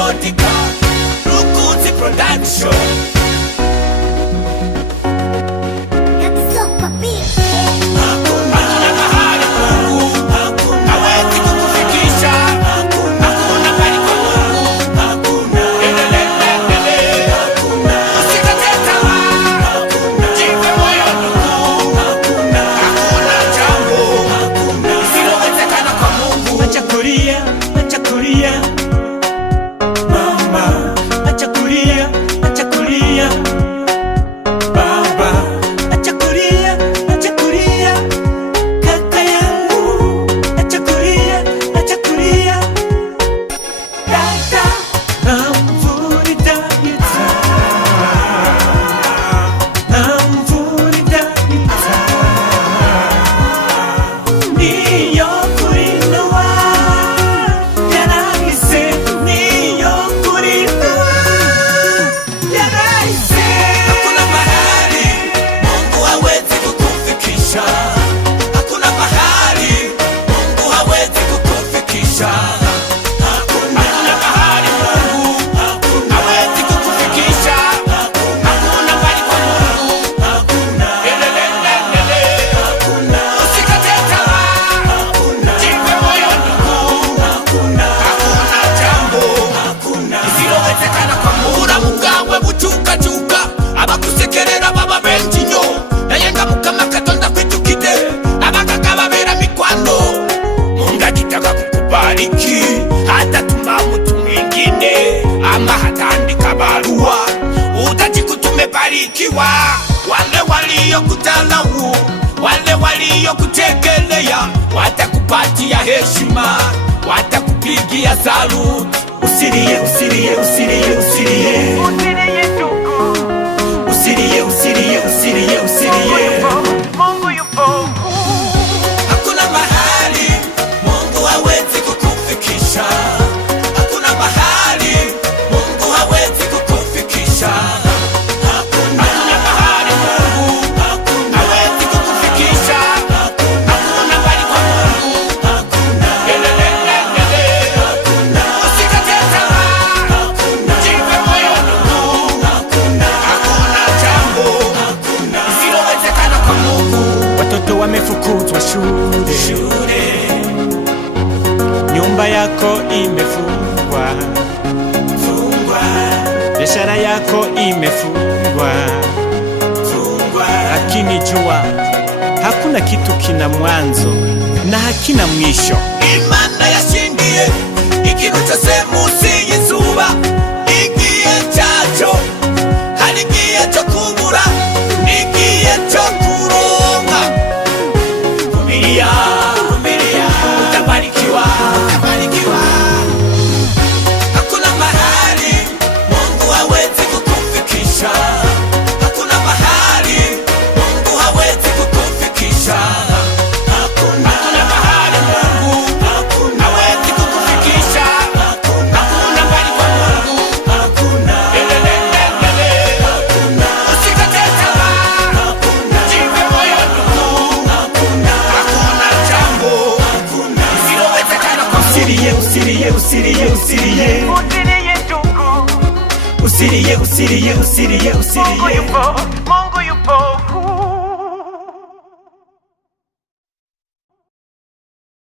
melodica Rukuzi production. Hata tuma mtu mwingine ama hataandika barua, utajikuta umebarikiwa. Wale waliokudharau, wale waliokutekelea, watakupatia heshima, watakupigia saluti. Usilie, usilie, usilie, usilie, usilie, usilie, usilie, usilie. Mungu yupo. Hakuna mahali Mungu hawezi kukufikisha. Hakuna mahali Mungu hawezi kukufikisha. Hakuna mahali Mungu hawezi kukufikisha. Hakuna mahali kwa Mungu. Hakuna. Usikate tamaa. Jipe moyo ndugu. Hakuna jambo lisilowezekana kwa Mungu. Watoto wamefukuzwa shule, nyumba yako imefungwa, biashara yako imefungwa, lakini jua hakuna kitu kina mwanzo na hakina mwisho. Imana yashindie ikintu cyose munsi y'izuba, igihe cyaco hari igihe cyo kubura, igihe cyo kuronka. Vumilia, utabarikiwa. Hakuna mahali Mungu hawezi kukufikisha. Hakuna mahali Mungu hawezi kukufikisha. Hakuna mahali Mungu hawezi kukufikisha. Hakuna mahali kwa Mungu. Usikate tamaa. Jipe moyo ndugu. Hakuna jambo lisilowezekana kwa Mungu. Usilie, usilie, usilie, usilie. Usilie, usilie, usilie, usilie. Mungu yupo. Mungu yupo.